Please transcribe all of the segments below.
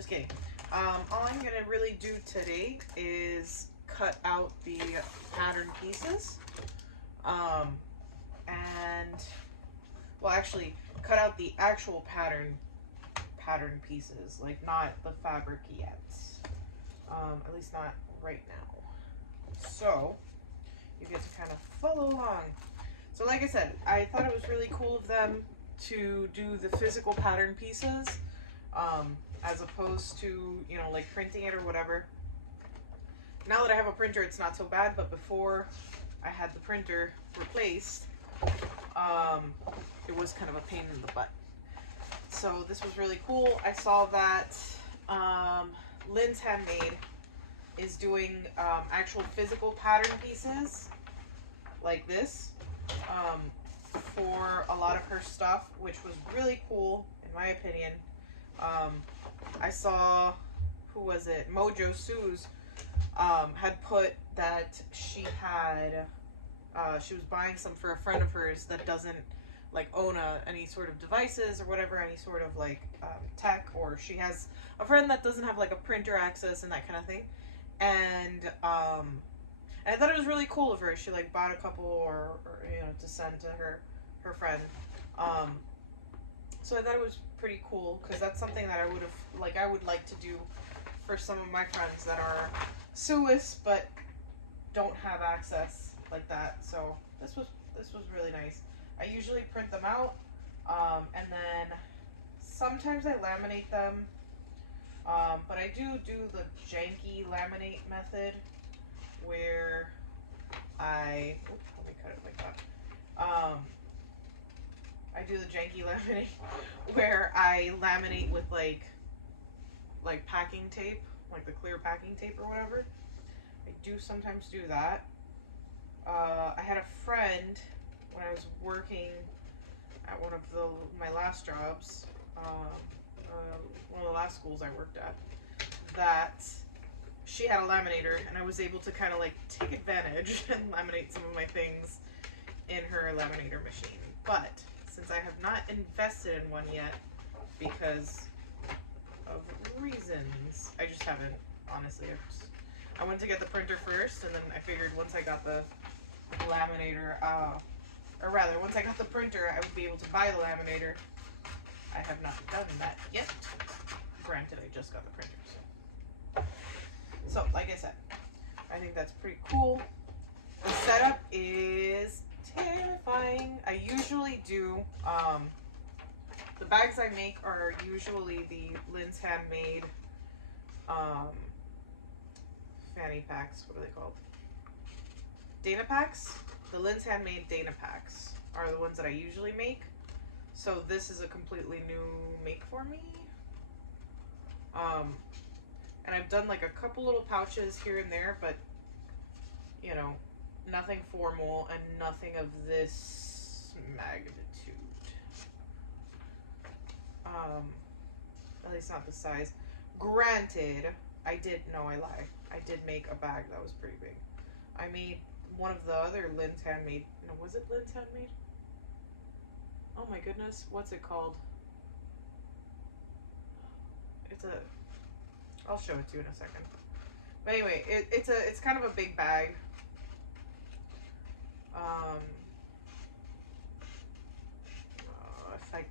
Just kidding. All I'm gonna really do today is cut out the pattern pieces. And well, actually, cut out the actual pattern pieces, like not the fabric yet. At least not right now. So you get to kind of follow along. So like I said, I thought it was really cool of them to do the physical pattern pieces, as opposed to, you know, like printing it or whatever. Now that I have a printer, it's not so bad, but before I had the printer replaced, it was kind of a pain in the butt. So this was really cool. I saw that Lynn's Handmade is doing actual physical pattern pieces like this for a lot of her stuff, which was really cool in my opinion. I saw, who was it? Mojo Sue's had put that she had, she was buying some for a friend of hers that doesn't like own any sort of devices or whatever, any sort of like tech, or she has a friend that doesn't have like a printer access and that kind of thing. And I thought it was really cool of her. She like bought a couple or you know, to send to her friend. So I thought it was pretty cool because that's something that I would like to do for some of my friends that are sewers but don't have access like that. So this was really nice. I usually print them out, and then sometimes I laminate them, but I do the janky laminate method where let me cut it like that. I do the janky laminate where I laminate with like packing tape, like the clear packing tape or whatever. I do sometimes do that. I had a friend when I was working at one of my last jobs, one of the last schools I worked at, that she had a laminator, and I was able to kind of like take advantage and laminate some of my things in her laminator machine. But since I have not invested in one yet because of reasons, I just haven't, honestly. I wanted to get the printer first, and then I figured once I got the laminator, or rather, once I got the printer, I would be able to buy the laminator. I have not done that yet. Granted, I just got the printer. So, like I said, I think that's pretty cool. The setup is terrifying. I usually do, the bags I make are usually the Lynn's Handmade fanny packs. What are they called? Dana packs. The Lynn's Handmade Dana packs are the ones that I usually make. So this is a completely new make for me. And I've done like a couple little pouches here and there, but you know, nothing formal and nothing of this magnitude. At least not the size. Granted, I lie. I did make a bag that was pretty big. I made one of the other Lynn's Handmade. No, was it Lynn's Handmade? Oh my goodness, what's it called? I'll show it to you in a second. But anyway, it's kind of a big bag. If I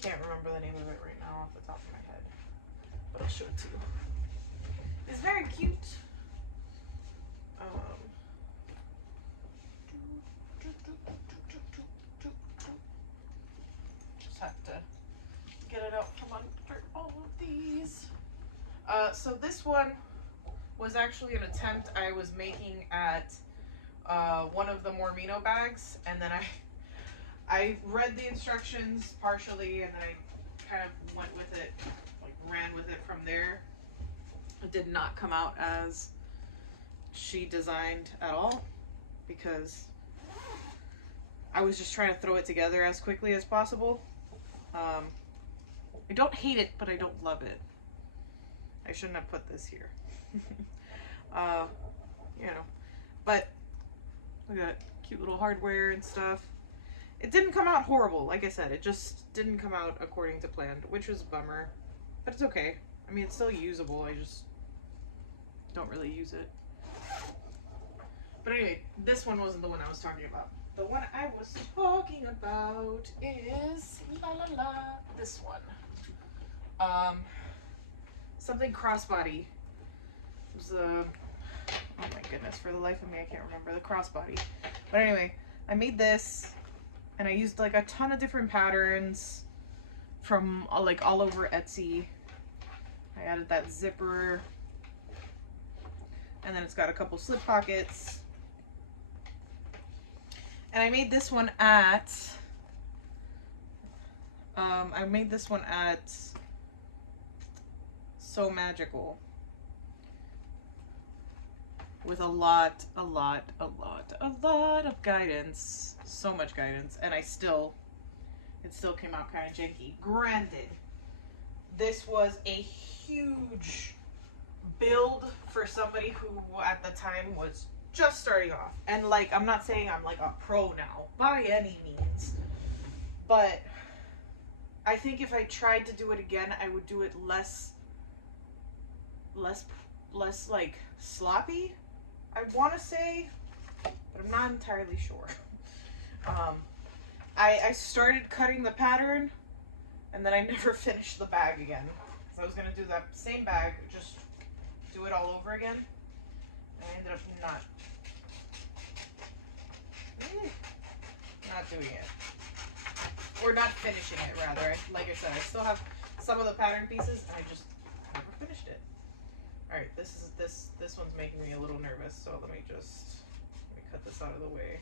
can't remember the name of it right now off the top of my head, but I'll show it to you. It's very cute. Just have to get it out from under all of these. So this one was actually an attempt I was making at one of the Mormino bags, and then I read the instructions partially, and then I kind of went with it, like ran with it from there. It did not come out as she designed at all, because I was just trying to throw it together as quickly as possible. I don't hate it, but I don't love it. I shouldn't have put this here. You know, but look at that cute little hardware and stuff. It didn't come out horrible. Like I said, it just didn't come out according to plan, which was a bummer. But it's okay. I mean, it's still usable. I just don't really use it. But anyway, this one wasn't the one I was talking about. The one I was talking about is this one. Something crossbody. It was oh my goodness, for the life of me, I can't remember the crossbody. But anyway, I made this, and I used like a ton of different patterns from like all over Etsy. I added that zipper, and then it's got a couple slip pockets. And I made this one at So Magical with a lot of guidance. So much guidance, and it still came out kind of janky. Granted, this was a huge build for somebody who at the time was just starting off. And like, I'm not saying I'm like a pro now by any means, but I think if I tried to do it again, I would do it less like sloppy, I want to say, but I'm not entirely sure. I started cutting the pattern, and then I never finished the bag again. So I was going to do that same bag, just do it all over again. And I ended up not doing it. Or not finishing it, rather. Like I said, I still have some of the pattern pieces, and I just never finished it. Alright, this one's making me a little nervous, so let me cut this out of the way.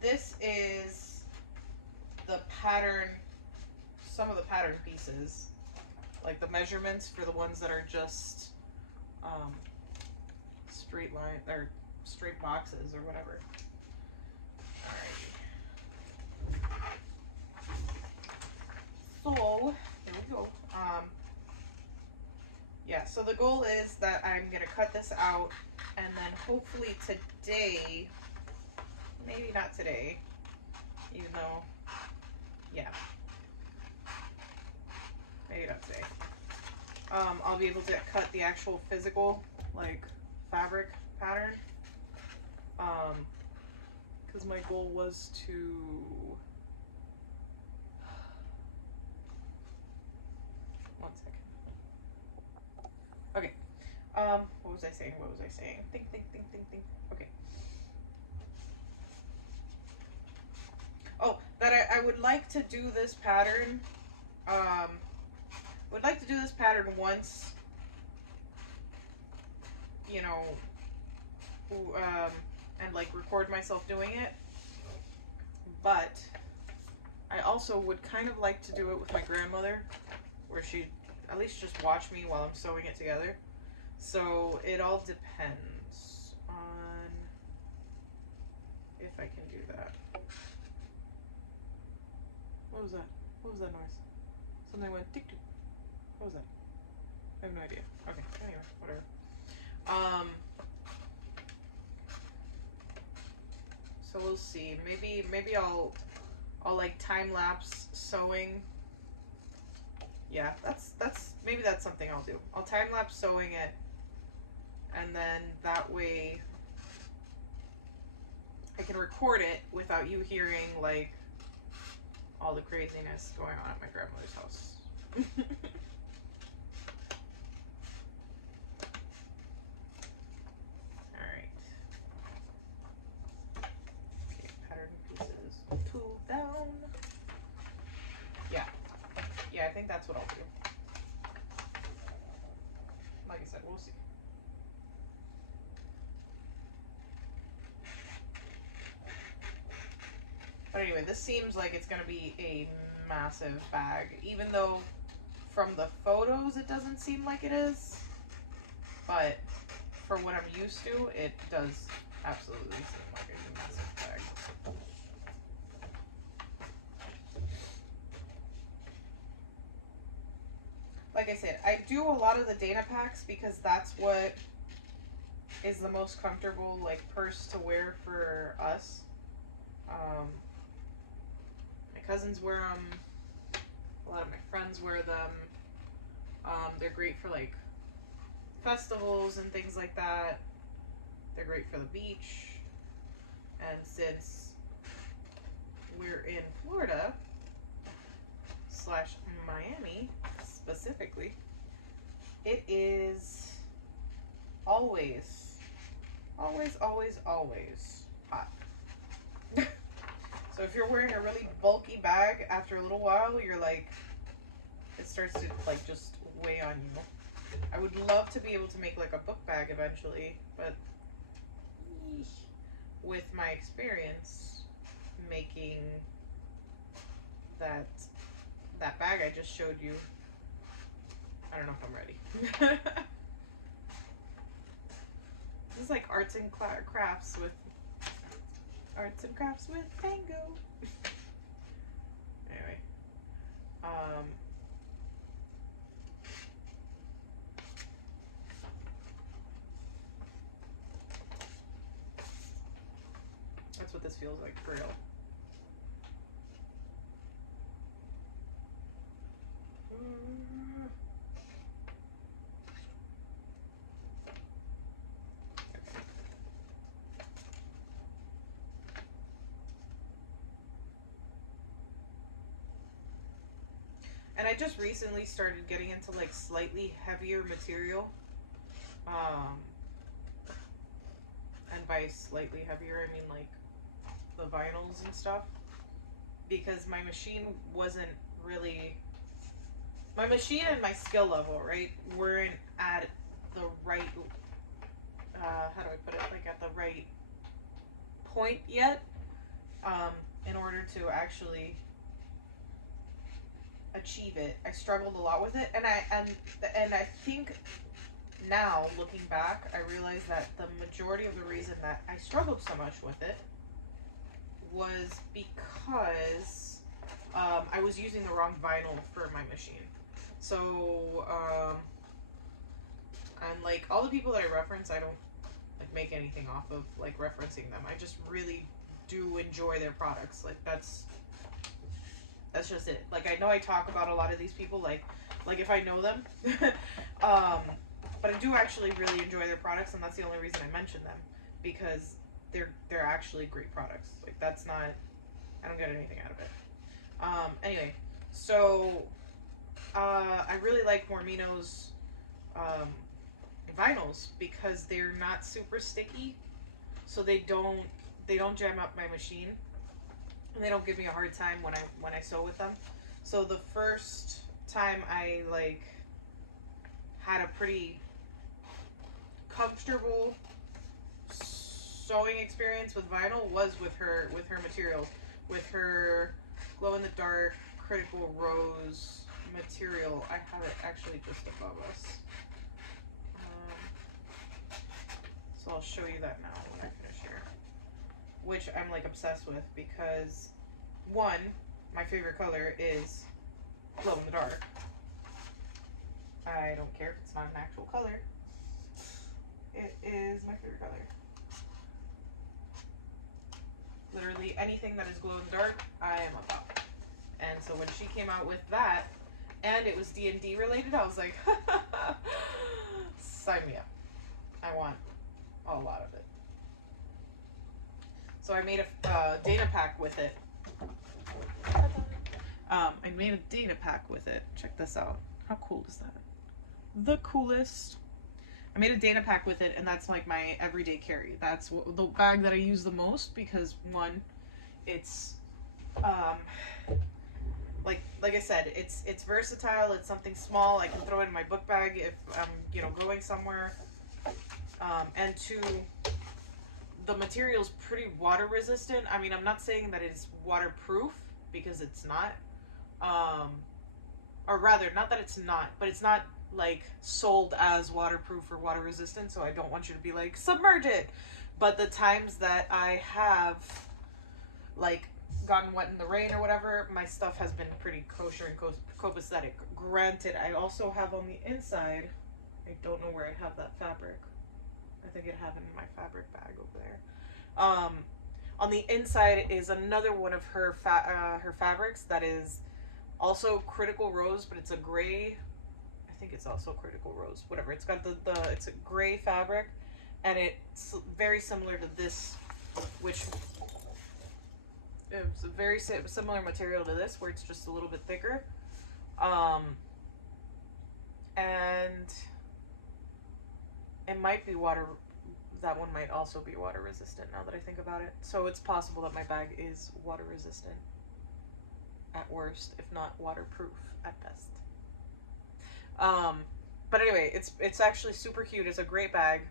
This is the pattern, some of the pattern pieces, like the measurements for the ones that are just straight line or straight boxes or whatever. Alright. So here we go. Yeah, so the goal is that I'm gonna cut this out, and then hopefully today, maybe not today, even though, yeah, maybe not today. I'll be able to cut the actual physical, like, fabric pattern. Because my goal was to, one second. Okay. What was I saying? Think. Okay. Oh, that I would like to do this pattern, would like to do this pattern once, you know, and like record myself doing it, but I also would kind of like to do it with my grandmother, where she'd at least just watch me while I'm sewing it together. So it all depends on if I can do that. What was that? What was that noise? Something went tick tick. What was that? I have no idea. Okay, anyway, whatever. So we'll see. Maybe I'll like time lapse sewing. Yeah, maybe that's something I'll do. I'll time lapse sewing it, and then that way I can record it without you hearing like all the craziness going on at my grandmother's house. Alright. Okay, pattern pieces pulled down. Yeah, I think that's what I'll do. Like I said, we'll see. But anyway, this seems like it's going to be a massive bag, even though from the photos it doesn't seem like it is. But for what I'm used to, it does absolutely seem like it's a massive bag. Like I said, I do a lot of the Dana packs because that's what is the most comfortable, like, purse to wear for us. My cousins wear them. A lot of my friends wear them. They're great for like festivals and things like that. They're great for the beach. And since we're in Florida / Miami specifically, it is always hot. So if you're wearing a really bulky bag, after a little while, you're like, it starts to like just weigh on you. I would love to be able to make like a book bag eventually, but with my experience making that bag I just showed you, I don't know if I'm ready. This is like arts and crafts with Tango. Anyway, that's what this feels like for real. And I just recently started getting into like slightly heavier material. And by slightly heavier, I mean like the vinyls and stuff. Because my machine wasn't really... My machine and my skill level, right, weren't at the right... how do I put it? Like at the right point yet. In order to actually achieve it. I struggled a lot with it, and I think now looking back, I realize that the majority of the reason that I struggled so much with it was because I was using the wrong vinyl for my machine. So and like all the people that I reference, I don't like make anything off of like referencing them. I just really do enjoy their products. Like that's just it. Like I know I talk about a lot of these people like if I know them. But I do actually really enjoy their products, and that's the only reason I mention them, because they're actually great products. Like that's not, I don't get anything out of it. Anyway, so I really like Mormino's vinyls because they're not super sticky, so they don't jam up my machine. And they don't give me a hard time when I sew with them. So the first time I like had a pretty comfortable sewing experience with vinyl was with her materials, with her glow in the dark critical rose material. I have it actually just above us. So I'll show you that now when I finish here. Which I'm like obsessed with because one, my favorite color is glow in the dark. I don't care if it's not an actual color. It is my favorite color. Literally anything that is glow in the dark, I am about. And so when she came out with that, and it was D&D related, I was like, sign me up. I want a lot of it. So I made a data pack with it. I made a data pack with it. Check this out. How cool is that? The coolest. I made a data pack with it, and that's like my everyday carry. That's the bag that I use the most because one, it's like I said, it's versatile. It's something small. I can throw it in my book bag if I'm going somewhere. And two, the material's pretty water resistant. I mean, I'm not saying that it's waterproof because it's not. Or rather, not that it's not, but it's not like sold as waterproof or water resistant, so I don't want you to be like, submerge it. But the times that I have like gotten wet in the rain or whatever, my stuff has been pretty kosher and copacetic. Granted, I also have on the inside, I don't know where I have that fabric. I think I have it in my fabric bag over there. On the inside is another one of her fabrics that is Also Critical Rose, but it's a gray. I think it's also Critical Rose. Whatever. It's got the it's a gray fabric, and it's very similar to this, which it's a very similar material to this, where it's just a little bit thicker. And it might be water. That one might also be water resistant. Now that I think about it, so it's possible that my bag is water resistant at worst, if not waterproof at best. But anyway, it's actually super cute. It's a great bag.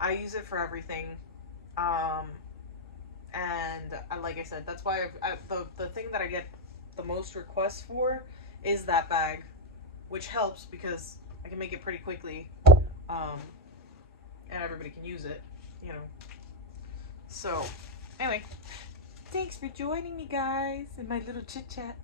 I use it for everything. And like I said, that's why the thing that I get the most requests for is that bag, which helps because I can make it pretty quickly, and everybody can use it, you know. So, anyway, thanks for joining me, guys, in my little chit chat.